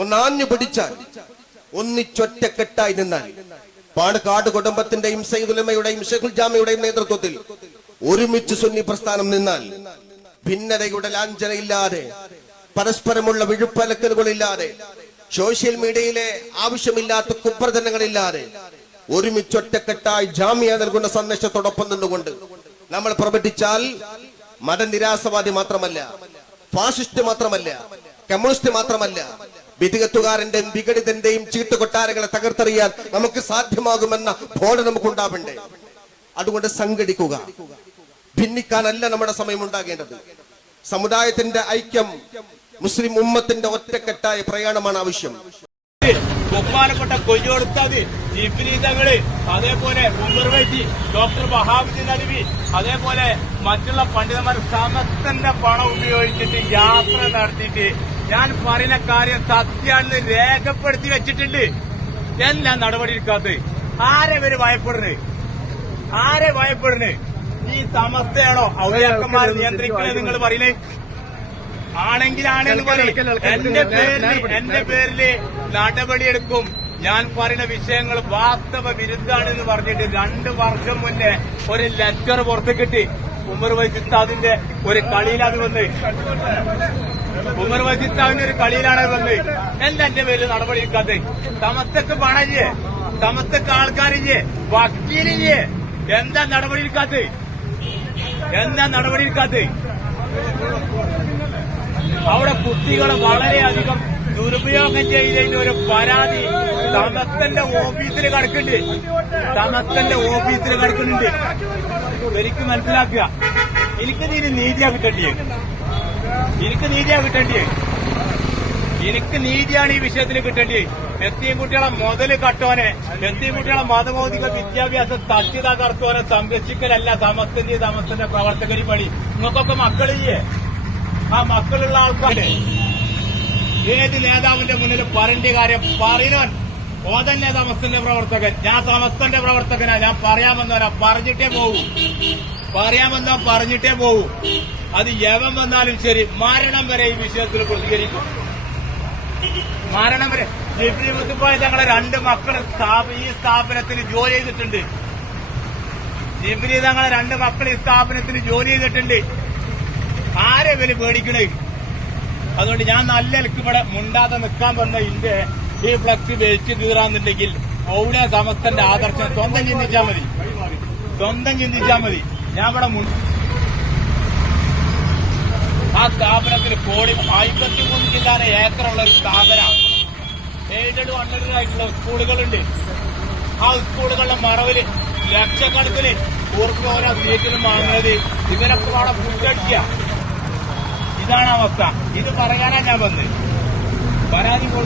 ഒന്നാഞ്ഞു പിടിച്ചാൽ, ഒന്നിച്ചൊറ്റക്കെട്ടായി നിന്നാൽ, പാണക്കാട് കുടുംബത്തിന്റെയും സയ്യിദുലമയുടെയും ഷെയ്ഖുൽ ജാമിയുടെയും നേതൃത്വത്തിൽ ഒരുമിച്ച് സുന്നി പ്രസ്ഥാനം നിന്നാൽ, ഭിന്നതയുടെ ലാഞ്ചനയില്ലാതെ, പരസ്പരമുള്ള വിഴുപ്പലക്കലുകളില്ലാതെ, സോഷ്യൽ മീഡിയയിലെ ആവശ്യമില്ലാത്ത കുപ്രചരണങ്ങളില്ലാതെ, ഒരുമിച്ചൊറ്റക്കെട്ടായി ജാമിയ നൽകുന്ന സന്ദേശത്തോടൊപ്പം നിന്നുകൊണ്ട് നമ്മൾ പ്രവർത്തിച്ചാൽ മതനിരാസവാദി മാത്രമല്ല, ഫാസിസ്റ്റ് മാത്രമല്ല, കമ്മ്യൂണിസ്റ്റ് മാത്രമല്ല, വിധികത്തുകാരന്റെയും വിഘടിതന്റെയും ചീട്ടുകൊട്ടാരങ്ങളെ തകർത്തെറിയാൻ നമുക്ക് സാധ്യമാകുമെന്ന ബോധം നമുക്കുണ്ടാവണ്ടേ. അതുകൊണ്ട് സംഘടിക്കുക. ഭിന്നിക്കാനല്ല നമ്മുടെ സമയം ഉണ്ടാകേണ്ടത്. സമുദായത്തിന്റെ ഐക്യം, മുസ്ലിം ഉമ്മത്തിന്റെ ഒറ്റക്കെട്ടായ പ്രയാണമാണ് ആവശ്യം. ബഹുമാനപ്പെട്ട കൊയ്യോടുത്താത് ജിബ്രീതങ്ങള്, അതേപോലെ ഉമർവൈജി, ഡോക്ടർ വഹാബുദ്ദീൻ നദ്വി, അതേപോലെ മറ്റുള്ള പണ്ഡിതന്മാർ സമസ്തന്റെ പണം ഉപയോഗിച്ചിട്ട് യാത്ര നടത്തിയിട്ട് ഞാൻ പറയുന്ന കാര്യം സത്യാണെന്ന് രേഖപ്പെടുത്തി വെച്ചിട്ടുണ്ട്. എന്നാ നടപടി എടുക്കാത്തത്? ആരെ ഇവര് ഭയപ്പെടുന്നത്? ആരെ ഭയപ്പെടുന്നത്? ഈ സമസ്തയാണോ ഔലിയാക്കന്മാർ നിയന്ത്രിക്കുന്നത് നിങ്ങൾ പറയുന്നത്? ആണെങ്കിലാണെന്ന് പറയും. എന്റെ പേരില് നടപടിയെടുക്കും. ഞാൻ പറയുന്ന വിഷയങ്ങൾ വാസ്തവ വിരുദ്ധാണെന്ന് പറഞ്ഞിട്ട് 2 വർഷം മുന്നേ ഒരു ലെറ്റർ പുറത്തു കിട്ടി. ഉമർ വൈസിത്താദിന്റെ ഒരു കളിയിലാണ് വന്ന്. ഉമർ വൈസിത്താദിന്റെ ഒരു കളിയിലാണ് വന്ന്. എന്താ എന്റെ പേരിൽ നടപടി എടുക്കാത്തത്? സമസ്തക്ക് പണല്ലേ, സമസ്തക്ക് ആൾക്കാരില്ലേ, വക്കീലില്ലേ, എന്താ നടപടി എടുക്കാത്തത്? എന്താ നടപടി എടുക്കാത്തത്? അവിടെ കുട്ടികളെ വളരെയധികം ദുരുപയോഗം ചെയ്തതിന്റെ ഒരു പരാതി സമസ്തന്റെ ഓഫീസിൽ കിടക്കുന്നുണ്ട്. സമസ്തന്റെ ഓഫീസിൽ കിടക്കുന്നുണ്ട്. എനിക്ക് മനസ്സിലാക്കുക. എനിക്ക് നീതിയാ കിട്ടേണ്ടിയേ. എനിക്ക് നീതിയാണ് ഈ വിഷയത്തിൽ കിട്ടേണ്ടത്. എത്തിയും കുട്ടികളെ മുതല് കട്ടോനെ, എത്തിയും കുട്ടികളെ മതബോധിക വിദ്യാഭ്യാസം തട്ടി തകർത്തോനെ സംരക്ഷിക്കലല്ല സമസ്തന്റെ പ്രവർത്തകരി പണി. നിങ്ങൾക്കൊക്കെ മക്കളില്ലേ? ആ മക്കളുള്ള ആൾക്കാര് ഏത് നേതാവിന്റെ മുന്നിൽ പറയേണ്ട കാര്യം പറയുന്നവൻ ഓതന്നെ സമസ്തന്റെ പ്രവർത്തകൻ. ഞാൻ സമസ്തന്റെ പ്രവർത്തകനാ. ഞാൻ പറയാമെന്നവരാ, പറഞ്ഞിട്ടേ പോകൂ. അത് യവൻ വന്നാലും ശരി, മരണം വരെ ഈ വിഷയത്തിൽ പ്രതികരിക്കും. മരണം വരെ. ജിബ്രീൽ മുത്തുക്കോയ തങ്ങളെ 2 മക്കൾ ഈ സ്ഥാപനത്തിൽ ജോലി ചെയ്തിട്ടുണ്ട്. ജിബ്രീൽ തങ്ങളെ 2 മക്കൾ ഈ സ്ഥാപനത്തിൽ ജോലി ചെയ്തിട്ടുണ്ട്. ആരെ ഇവര് പേടിക്കണേ? അതുകൊണ്ട് ഞാൻ നല്ല നിലക്ക് ഇവിടെ മുണ്ടാതെ നിൽക്കാൻ പറഞ്ഞ ഇന്റെ ഈ ഫ്ലക്സ് വെച്ച് കീറാന്നുണ്ടെങ്കിൽ അവിടെ സമസ്തന്റെ ആദർശം സ്വന്തം ചിന്തിച്ചാൽ മതി. ഞാൻ ഇവിടെ ആ സ്ഥാപനത്തിൽ 53 ജില്ലാ ഏക്കറുള്ള ഒരു സ്ഥാപനം, എയ്ഡഡ് അൺഎയ്ഡഡ് സ്കൂളുകളുണ്ട്. ആ സ്കൂളുകളുടെ മറവില് ലക്ഷക്കണക്കിന് ഉറുപ്പിക ഓരോ സീറ്റിലും വാങ്ങുന്നത് ഇവരൊക്കെ അവിടെ പുട്ടടിക്കുക. ഇതാണ് അവസ്ഥ. ഇത് പറയാനാ ഞാൻ വന്നത്. പരാതി